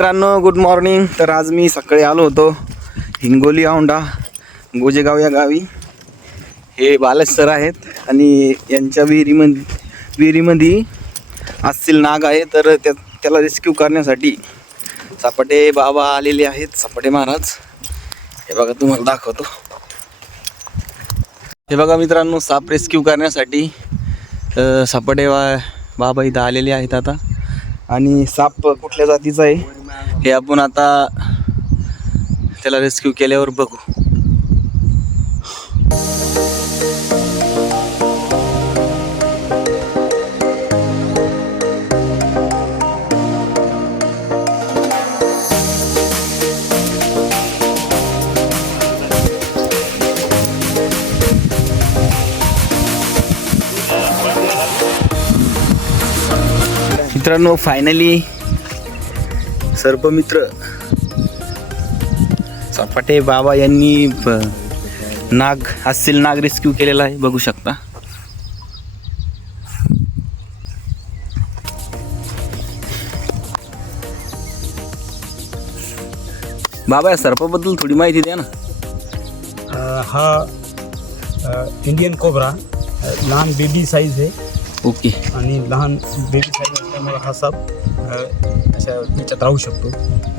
मित्रांनो good morning तर आज मी सकाळी आलो होतो हिंगोली औंढा गोजेगाव या गावी. हे बालच सर आहेत आणि यांच्या विहिरीमध्ये विहिरीमध्ये असतील नाग आहे. तर त्या त्याला रेस्क्यू करण्यासाठी सापटे बाबा आलेले आहेत सापटे महाराज. हे बघा तुम्हाला दाखवतो. हे बघा मित्रांनो साप रेस्क्यू करण्यासाठी सापटे बा बाबा इथं आलेले आहेत आता. आणि साप कुठल्या जातीचा आहे? हे आपण आता त्याला रेस्क्यू केल्यावर बघू. मित्रांनो फायनली सर्पमित्र सपाटे बाबा यांनी नाग असतील नाग रेस्क्यू केलेला आहे बघू शकता. बाबा या सर्पाबद्दल थोडी माहिती द्या ना. हा इंडियन कोबरा लहान बेबी साईज आहे. ओके. आणि लहान बेबी साईज असल्यामुळे हा साप अशा याच्यात राहू शकतो.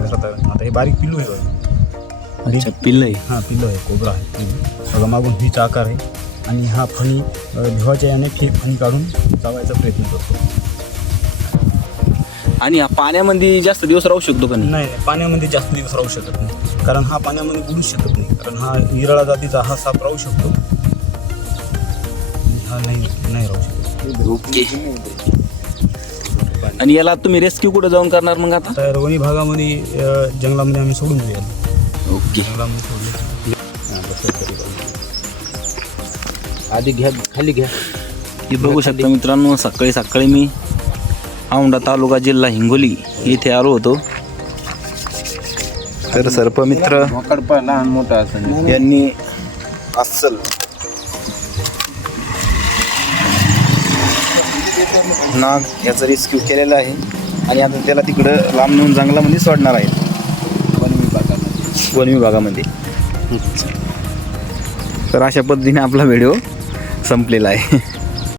आता हे बारीक पिल्लू आहे बघा. अच्छा पिल्ल आहे? हा पिल्लू आहे कोबरा आहे. बघा मागून हीचा आकार आहे. आणि हा फणी भिवाच्या याने फी फणी काढून चावायचा प्रयत्न करतो. आणि हा पाण्यामध्ये जास्त दिवस राहू शकतो का नाही? नाही पाण्यामध्ये जास्त दिवस राहू शकत नाही. कारण हा पाण्यामध्ये बुडूच शकत नाही. कारण हा विरळा जातीचा हा साप राहू शकतो. हा नाही नाही राहू शकत. ओके. आणि याला तुम्ही रेस्क्यू कुठे जाऊन करणार मग आता? तर वणी भागामध्ये अ, जंगलामध्ये आम्ही सोडून देऊ ओके. जंगलामध्ये सोडले आधी घ्या खाली घ्या. हे बघू शकता मित्रांनो सकाळी सकाळी मी औंढा तालुका जिल्हा हिंगोली येथे आलो होतो. तर सर्पमित्र मोकड लहान मोठं असं नाही. यांनी अस्सल नाग याचा रेस्क्यू केलेला आहे. आणि आता त्याला तिकडं लांब नेऊन जंगलामध्ये सोडणार आहे. वन विभागामध्ये. वन विभागामध्ये. तर अशा पद्धतीने आपला व्हिडिओ संपलेला आहे.